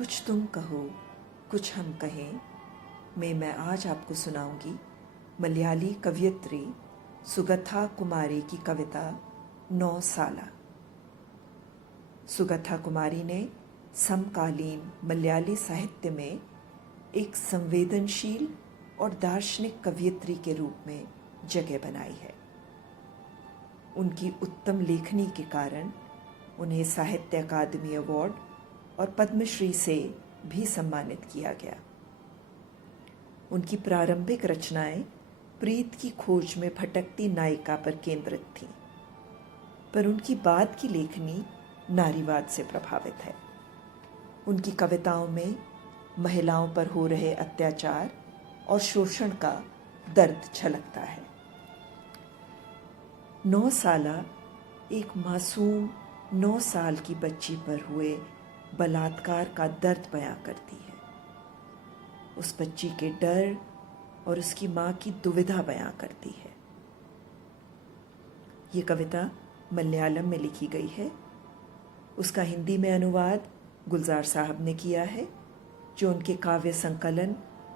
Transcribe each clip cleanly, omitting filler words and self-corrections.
कुछ तुम कहो कुछ हम कहें में मैं आज आपको सुनाऊंगी मलयाली कवयित्री सुगथा कुमारी की कविता 9 साला। सुगथा कुमारी ने समकालीन मलयाली साहित्य में एक संवेदनशील और दार्शनिक कवयित्री के रूप में जगह बनाई है। उनकी उत्तम लेखनी के कारण उन्हें साहित्य अकादमी अवार्ड और पद्मश्री से भी सम्मानित किया गया। उनकी प्रारंभिक रचनाएं प्रीत की खोज में भटकती नायिका पर केंद्रित थीं, पर उनकी बाद की लेखनी नारीवाद से प्रभावित है। उनकी कविताओं में महिलाओं पर हो रहे अत्याचार और शोषण का दर्द झलकता है। 9 साला एक मासूम 9 साल की बच्ची पर हुए बलात्कार का दर्द बयां करती है। उस बच्ची के डर और उसकी मां की दुविधा बयां करती है। ये कविता मलयालम में लिखी गई है। उसका हिंदी में अनुवाद गुलजार साहब ने किया है, जो उनके काव्य संकलन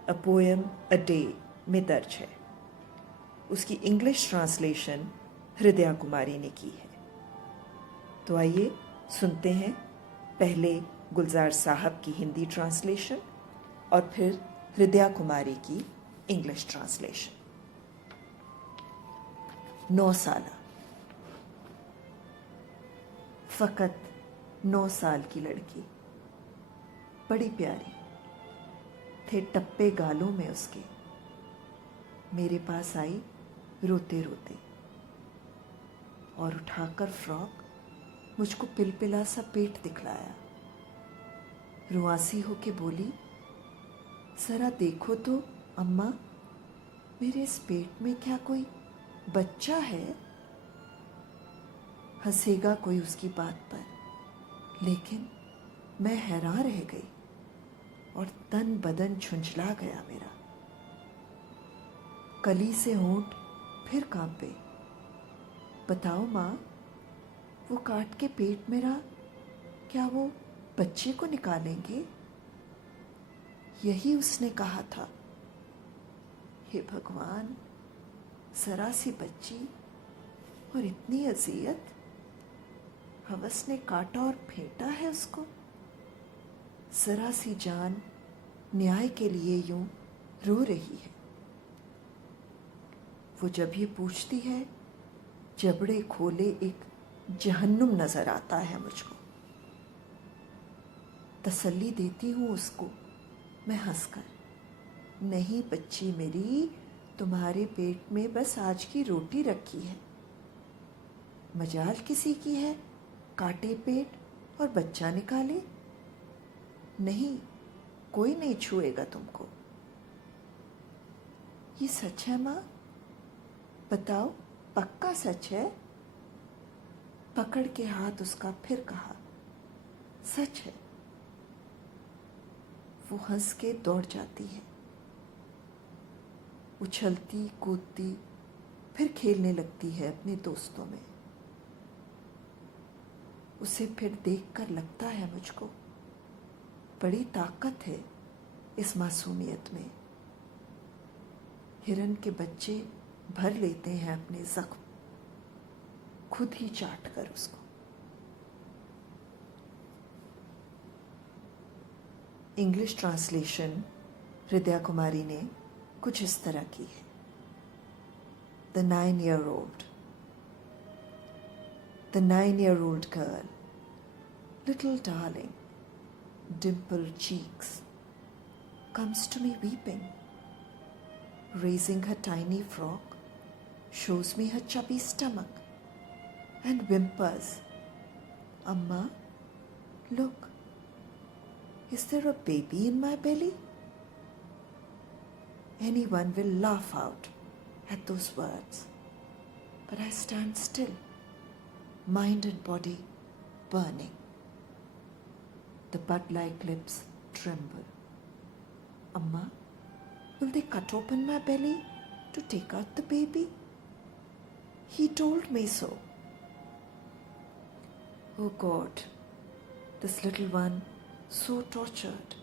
अ पोएम अ डे में दर्ज है। उसकी इंग्लिश ट्रांसलेशन हृदया कुमारी ने की है। तो आइए सुनते हैं पहले गुलजार साहब की हिंदी ट्रांसलेशन और फिर हृदया कुमारी की इंग्लिश ट्रांसलेशन। 9 साला। फकत 9 साल की लड़की, बड़ी प्यारी, थे टप्पे गालों में उसके। मेरे पास आई रोते रोते और उठाकर फ्रॉक मुझको पिलपिला सा पेट दिखलाया। रुआसी होके बोली, जरा देखो तो अम्मा, मेरे इस पेट में क्या कोई बच्चा है? हंसेगा कोई उसकी बात पर, लेकिन मैं हैरान रह गई और तन बदन झुंझला गया मेरा। कली से होंठ फिर कांपे। बताओ माँ, वो काट के पेट मेरा क्या वो बच्चे को निकालेंगे? यही उसने कहा था। हे भगवान, जरा सी बच्ची और इतनी अजियत। हवस ने काटा और फेंटा है उसको। जरा सी जान न्याय के लिए यूं रो रही है। वो जब ये पूछती है, जबड़े खोले एक जहन्नुम नजर आता है मुझको। तसल्ली देती हूँ उसको मैं हंसकर, नहीं बच्ची मेरी, तुम्हारे पेट में बस आज की रोटी रखी है। मजाल किसी की है काटे पेट और बच्चा निकाले? नहीं, कोई नहीं छुएगा तुमको। ये सच है माँ? बताओ, पक्का सच है? पकड़ के हाथ उसका फिर कहा, सच है। वो हंस के दौड़ जाती है, उछलती कूदती फिर खेलने लगती है अपने दोस्तों में। उसे फिर देखकर लगता है मुझको, बड़ी ताकत है इस मासूमियत में। हिरन के बच्चे भर लेते हैं अपने जख्म, खुद ही चाट कर उसको। इंग्लिश ट्रांसलेशन हृदया कुमारी ने कुछ इस तरह की है। The 9-year-old. The 9-year-old girl, little darling, dimpled cheeks, comes to me weeping, raising her tiny frock, shows me her chubby stomach, and whimpers, Amma, look, is there a baby in my belly? Anyone will laugh out at those words, but I stand still, mind and body burning. The bud-like lips tremble. Amma, will they cut open my belly to take out the baby? He told me so. Oh God, this little one so tortured.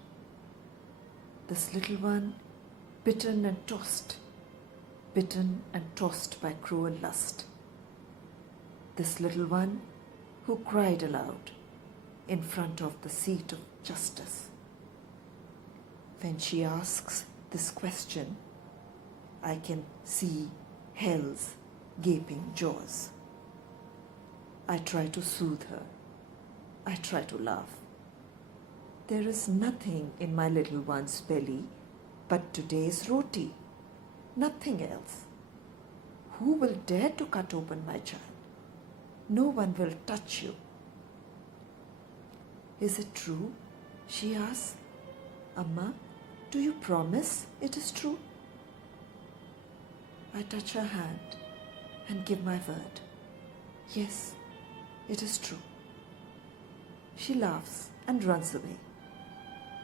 This little one, bitten and tossed by cruel lust. This little one who cried aloud in front of the seat of justice. When she asks this question, I can see hell's gaping jaws. I try to soothe her. I try to laugh. There is nothing in my little one's belly but today's roti. Nothing else. Who will dare to cut open my child? No one will touch you. Is it true? She asks. Amma, do you promise it is true? I touch her hand and give my word. Yes, it is true. She laughs and runs away.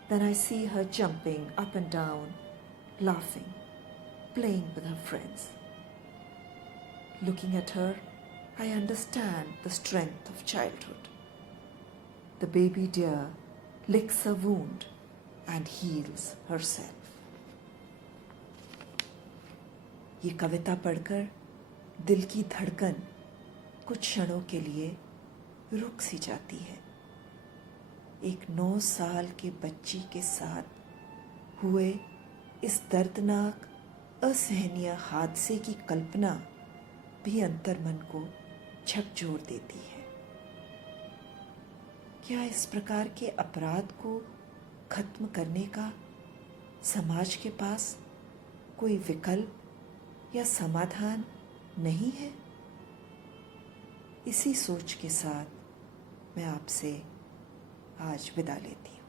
Then I see her jumping up and down, laughing, playing with her friends. Looking at her, I understand the strength of childhood. The baby deer licks a wound and heals herself. ये कविता पढ़कर दिल की धड़कन कुछ क्षणों के लिए रुक सी जाती है। एक 9 साल के बच्ची के साथ हुए इस दर्दनाक असहनीय हादसे की कल्पना भी अंतर्मन को झकझोर देती है। क्या इस प्रकार के अपराध को खत्म करने का समाज के पास कोई विकल्प या समाधान नहीं है? इसी सोच के साथ मैं आपसे आज विदा लेती हूँ।